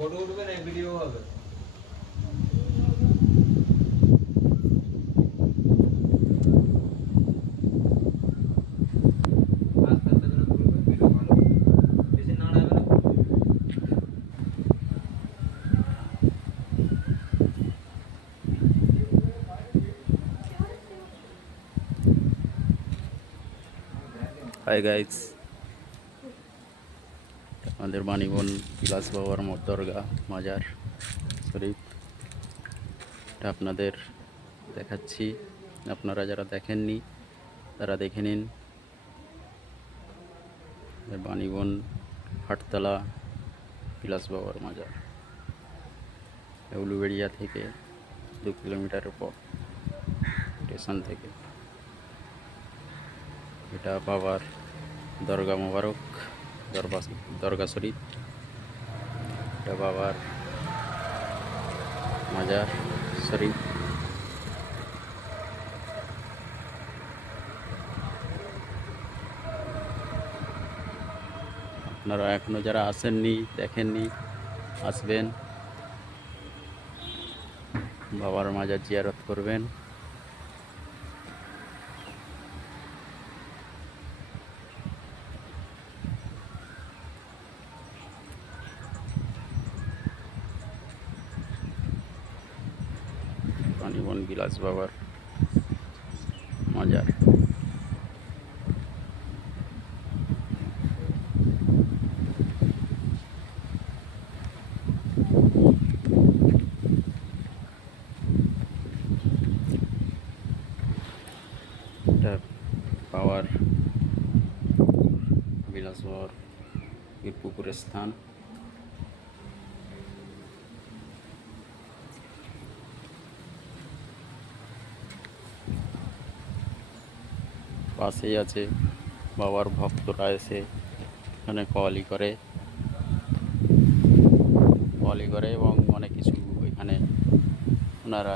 Photo উঠবে না video হবে। আস্তে আস্তে করে তুলবে, ভিডিও ভালো বেশি নাড়াবে না। হাই গাইস, আমাদের বাণীবন বিলাস বাবার দরগা মাজার শরীফ, এটা আপনাদের দেখাচ্ছি। আপনারা যারা দেখেননি তারা দেখে নিন। বাণীবন হাটতলা বিলাস বাবার মাজার, উলুবেড়িয়া থেকে 2 কিলোমিটারের পর স্টেশন থেকে। এটা বাবার দরগা মোবারক, দরগা শরীফ। এটা বাবার মাজার শরীফ। আপনারা এখনো যারা আসেননি, দেখেননি, আসবেন, বাবার মাজার জিয়ারত করবেন। বাণীবন বিলাস বাবার মাজার। এটা পাওয়ার বিলাস বাবার পুকুরের স্থান। পাশেই আছে বাবার ভক্তরা এসে এখানে কওয়ালি করে এবং অনেক কিছু এখানে ওনারা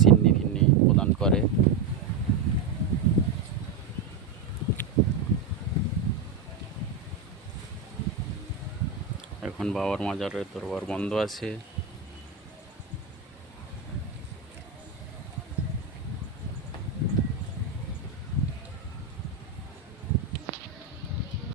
সিন্নি ফিন্নি প্রদান করে। এখন বাবার মাজারের দরবার বন্ধ আছে।